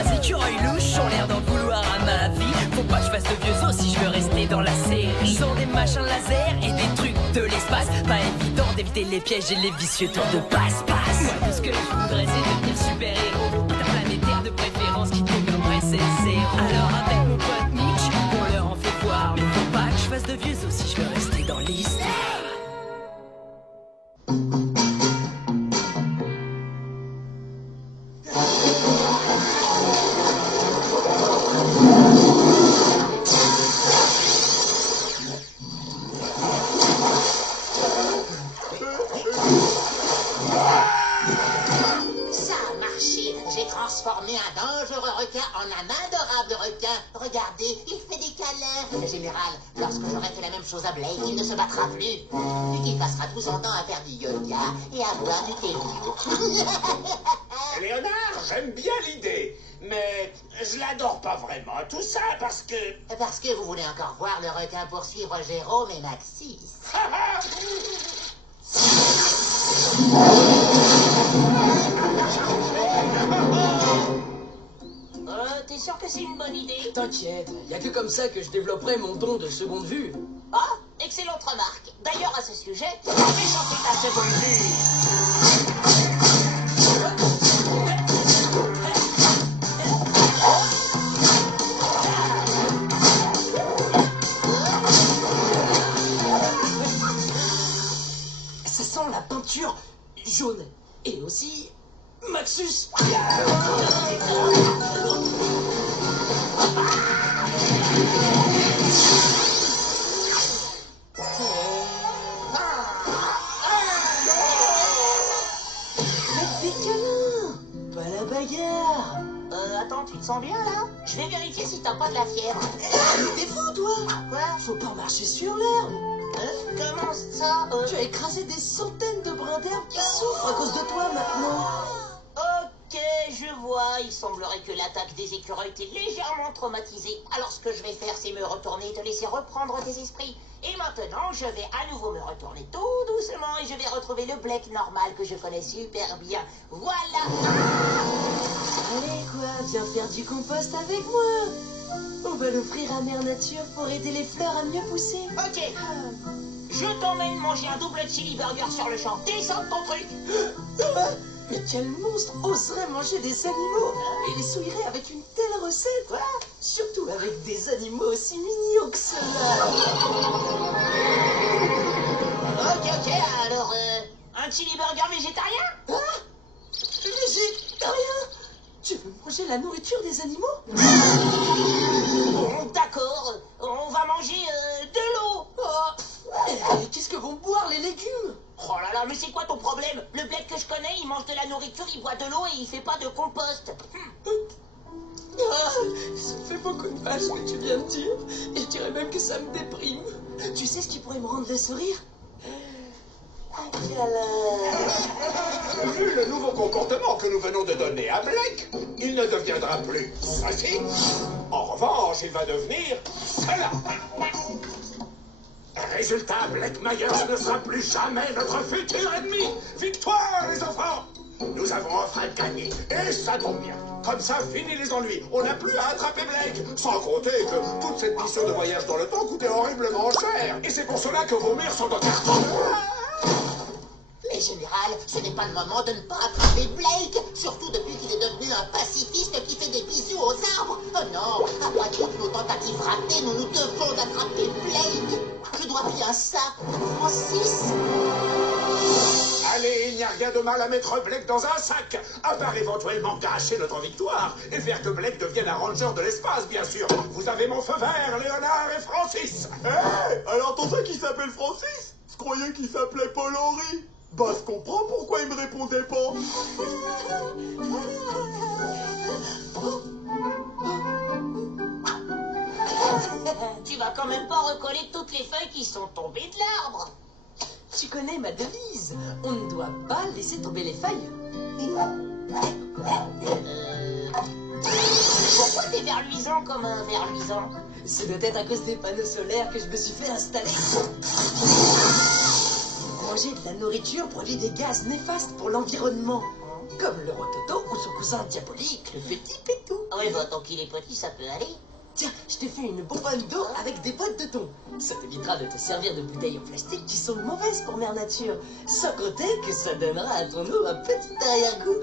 Trois écureuils louches ont l'air d'en vouloir à ma vie. Faut pas que je fasse de vieux os si je veux rester dans la série. Sans des machins laser et des trucs de l'espace, pas évident d'éviter les pièges et les vicieux tours de passe-passe. Moi tout ce que je voudrais c'est devenir super-héros, interplanétaire de préférence qui dégommerait ses zéros. Alors avec mon pote Mitch, on leur en fait voir. Mais faut pas que je fasse de vieux os si je veux rester dans l'histoire. Transformer un dangereux requin en un adorable requin. Regardez, il fait des câlins. Général, lorsque j'aurai fait la même chose à Blake, il ne se battra plus. Et qu'il passera tout son temps à faire du yoga et à boire du thé. Léonard, j'aime bien l'idée, mais je l'adore pas vraiment. Tout ça parce que... Parce que vous voulez encore voir le requin poursuivre Jérôme et Maxis. T'es sûr que c'est une bonne idée? T'inquiète, y a que comme ça que je développerai mon don de seconde vue. Oh, excellente remarque. D'ailleurs, à ce sujet, je vais chanter ta seconde vue. Ça sent la peinture jaune. Et aussi... Maxus. Des câlins, pas la bagarre. Attends, tu te sens bien là? Je vais vérifier si t'as pas de la fièvre. T'es fou, toi? Quoi? Faut pas marcher sur l'herbe. Comment ça? Tu as écrasé des centaines de brins d'herbe qui souffrent à cause de toi maintenant. Ok, je vois. Il semblerait que l'attaque des écureuils t'ait légèrement traumatisé. Alors ce que je vais faire, c'est me retourner et te laisser reprendre tes esprits. Et maintenant, je vais à nouveau me retourner tout doucement et je vais retrouver le Blake normal que je connais super bien. Voilà. Allez quoi, viens faire du compost avec moi. On va l'offrir à Mère Nature pour aider les fleurs à mieux pousser. Ok. Je t'emmène manger un double chili burger sur le champ. Descends de ton truc. Mais quel monstre oserait manger des animaux et les souillerait avec une telle recette? Quoi? Surtout avec des animaux aussi mignons que ceux-là. Ok, alors, un chili burger végétarien? Ah, végétarien? Tu veux manger la nourriture des animaux? Bon, d'accord, on va manger de l'eau. Et qu'est-ce que vont boire les légumes? Oh là là, mais c'est quoi ton problème? Le Blake que je connais, il mange de la nourriture, il boit de l'eau et il fait pas de compost. Ah, ça me fait beaucoup de mal ce que tu viens de dire. Et je dirais même que ça me déprime. Tu sais ce qui pourrait me rendre le sourire? Un câlin. Vu le nouveau comportement que nous venons de donner à Blake, il ne deviendra plus ceci. En revanche, il va devenir cela. Résultat, Blake Myers ne sera plus jamais notre futur ennemi. Victoire, les enfants! Nous avons enfin gagné, et ça tombe bien. Comme ça, fini les ennuis. On n'a plus à attraper Blake. Sans compter que toute cette mission de voyage dans le temps coûtait horriblement cher. Et c'est pour cela que vos murs sont en carton. Mais général, ce n'est pas le moment de ne pas attraper Blake. Surtout depuis qu'il est devenu un pacifiste qui fait des bisous aux arbres. Oh non, après toutes nos tentatives ratées, nous nous devons d'attraper Blake. Je dois bien ça, Francis. Allez, il n'y a rien de mal à mettre Blake dans un sac, à part éventuellement gâcher notre victoire et faire que Blake devienne un ranger de l'espace, bien sûr. Vous avez mon feu vert, Léonard et Francis. Alors ton sac il s'appelle Francis? Je croyais qu'il s'appelait Paul-Henri. Bah je comprends pourquoi il me répondait pas. Tu vas quand même pas recoller toutes les feuilles qui sont tombées de l'arbre. Tu connais ma devise. On ne doit pas laisser tomber les feuilles. Pourquoi t'es verre luisant comme un verre luisant? C'est peut-être à cause des panneaux solaires que je me suis fait installer. Manger de la nourriture produit des gaz néfastes pour l'environnement. Comme le Rototo ou son cousin diabolique, le petit Pétou. Ouais, bah, tant qu'il est petit, ça peut aller. Tiens, je t'ai fait une bonbonne d'eau avec des bottes de thon. Ça t'évitera de te servir de bouteilles en plastique qui sont mauvaises pour Mère Nature. Sans compter que ça donnera à ton eau un petit arrière-goût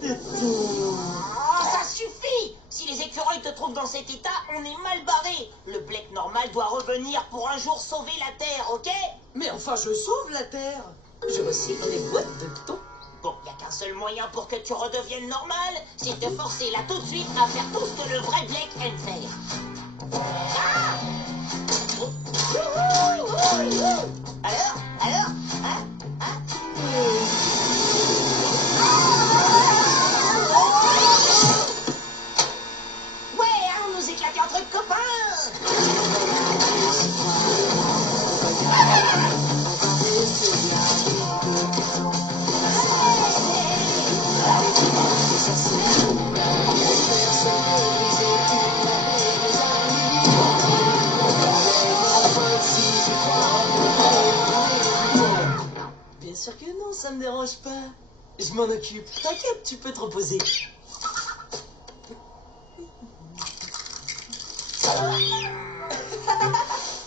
de thon. Oh, ça suffit! Si les écureuils te trouvent dans cet état, on est mal barré. Le Blake normal doit revenir pour un jour sauver la Terre, ok? Mais enfin, je sauve la Terre. Je recycle les boîtes de thon. Bon, y a qu'un seul moyen pour que tu redeviennes normal, c'est de forcer là tout de suite à faire tout ce que le vrai Blake aime faire. Ah! Alors? Hein? Ouais, hein, nous éclater entre copains! Bien sûr que non, ça me dérange pas. Je m'en occupe. T'inquiète, tu peux te reposer.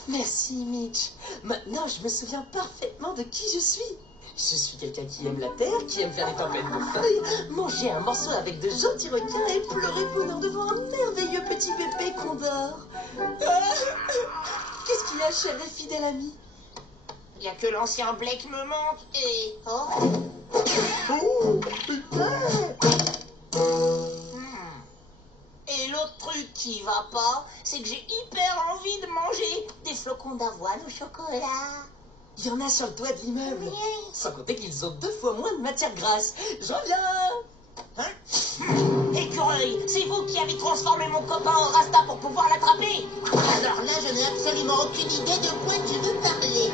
Merci, Mitch. Maintenant, je me souviens parfaitement de qui je suis. Je suis quelqu'un qui aime la terre, qui aime faire des tempêtes de feuilles, manger un morceau avec de gentils requins et pleurer bonheur devant un merveilleux petit bébé condor. Qu'est-ce qu'il y a, cher et fidèle ami? Y a que l'ancien Blake me manque et... Oh. Oh, putain! Et l'autre truc qui va pas, c'est que j'ai hyper envie de manger des flocons d'avoine au chocolat. Il y en a sur le toit de l'immeuble. Sans compter qu'ils ont 2 fois moins de matière grasse. Je reviens. Hein? Écureuil, c'est vous qui avez transformé mon copain en Rasta pour pouvoir l'attraper? Alors là, je n'ai absolument aucune idée de quoi tu veux parler.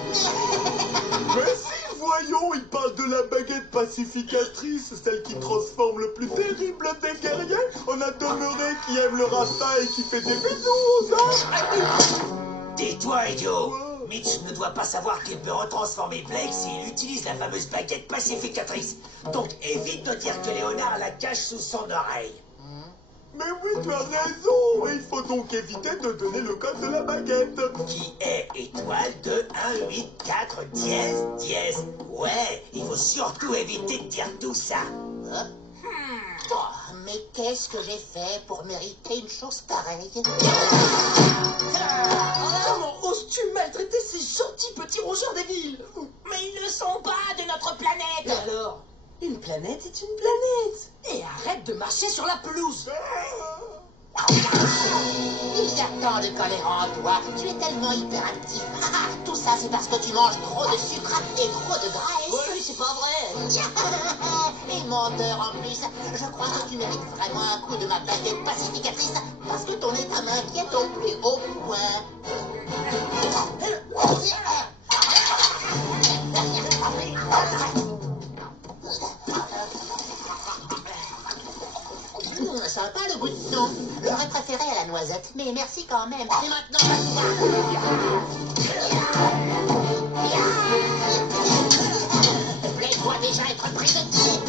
Mais si, voyons, il parle de la baguette pacificatrice, celle qui transforme le plus terrible des guerriers en un demeuré qui aime le rasta et qui fait des bisous aux arbres. Tais-toi, idiot! Mitch ne doit pas savoir qu'il peut retransformer Blake s'il utilise la fameuse baguette pacificatrice. Donc évite de dire que Léonard la cache sous son oreille. Mais oui, tu as raison. Il faut donc éviter de donner le code de la baguette. Qui est étoile 2 1 8 4 dièse dièse. Ouais, il faut surtout éviter de dire tout ça. Oh, mais qu'est-ce que j'ai fait pour mériter une chose pareille? Comment oses-tu maltraiter ces gentils petits rongeurs des villes? Mais ils ne sont pas de notre Et planète! alors? Une planète est une planète. Et arrête de marcher sur la pelouse. Il y a tant de colère en toi, tu es tellement hyperactif. Ah, tout ça, c'est parce que tu manges trop de sucre et trop de graisse. Oui, c'est pas vrai! Et menteur en plus, je crois que tu mérites vraiment un coup de ma baguette pacificatrice parce que ton état m'inquiète au plus haut point. Sympa le goût de thon. J'aurais préféré à la noisette, mais merci quand même. Et maintenant, Blake doit déjà être prisonnier.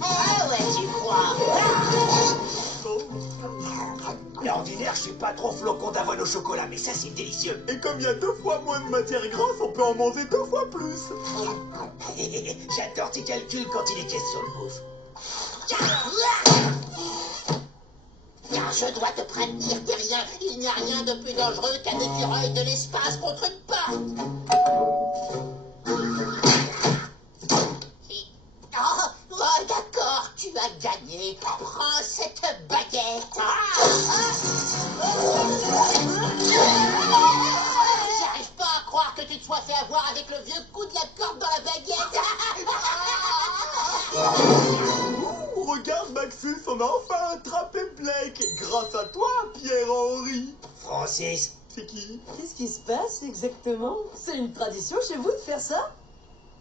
Ah ouais, tu crois? D'ordinaire, je suis pas trop flocon d'avoine au chocolat, mais ça c'est délicieux. Et comme il y a 2 fois moins de matière grasse, on peut en manger 2 fois plus. J'adore tes calculs quand il est question de bouffe. Je dois te prévenir, Terrien, il n'y a rien de plus dangereux qu'un écureuil de l'espace contre une porte. Oh, d'accord, tu as gagné. Prends cette baguette. J'arrive pas à croire que tu te sois fait avoir avec le vieux coup de la corde dans la baguette. Regarde, Maxus, on a enfin attrapé Blake. Grâce à toi, Pierre-Henri. Francis, C'est qui? Qu'est-ce qui se passe exactement? C'est une tradition chez vous de faire ça?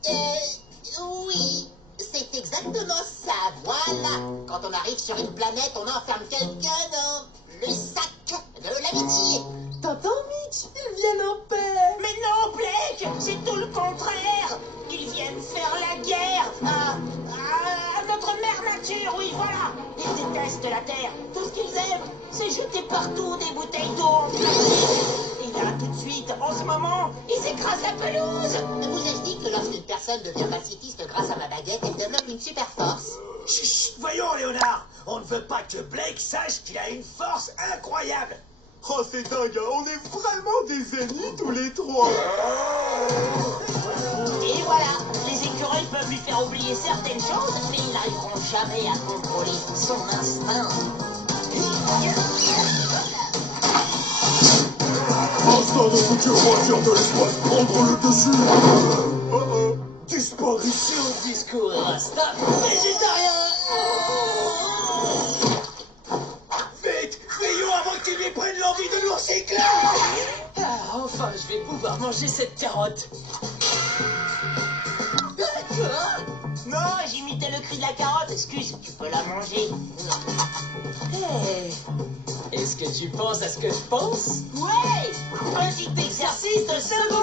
Oui, c'est exactement ça, voilà. Quand on arrive sur une planète, on enferme quelqu'un dans le sac de l'amitié. T'entends, Mitch? Ils viennent en paix. Mais non, Blake, c'est tout le contraire. Ils viennent faire la guerre à nature, oui, voilà. Ils détestent la terre. Tout ce qu'ils aiment, c'est jeter partout des bouteilles d'eau en plastique. Et là, tout de suite, en ce moment, ils écrasent la pelouse. Vous ai-je dit que lorsqu'une personne devient pacifiste grâce à ma baguette, elle développe une super force? Chut, chut, voyons, Léonard. On ne veut pas que Blake sache qu'il a une force incroyable. Oh, c'est dingue, hein. On est vraiment des ennemis tous les trois. Et voilà, les écureuils peuvent lui faire oublier certaines choses, mais ils n'arriveront jamais à contrôler son instinct. Instinct de futur voiture de l'espace, prendre le dessus. Oh. Disparition. Discours instinct végétarien. Vite, fuyons avant qu'il lui prenne l'envie de nous recycler. Ah, enfin, je vais pouvoir manger cette carotte. Non, j'imitais le cri de la carotte, excuse, tu peux la manger. Hey, est-ce que tu penses à ce que je pense? Ouais, petit exercice de second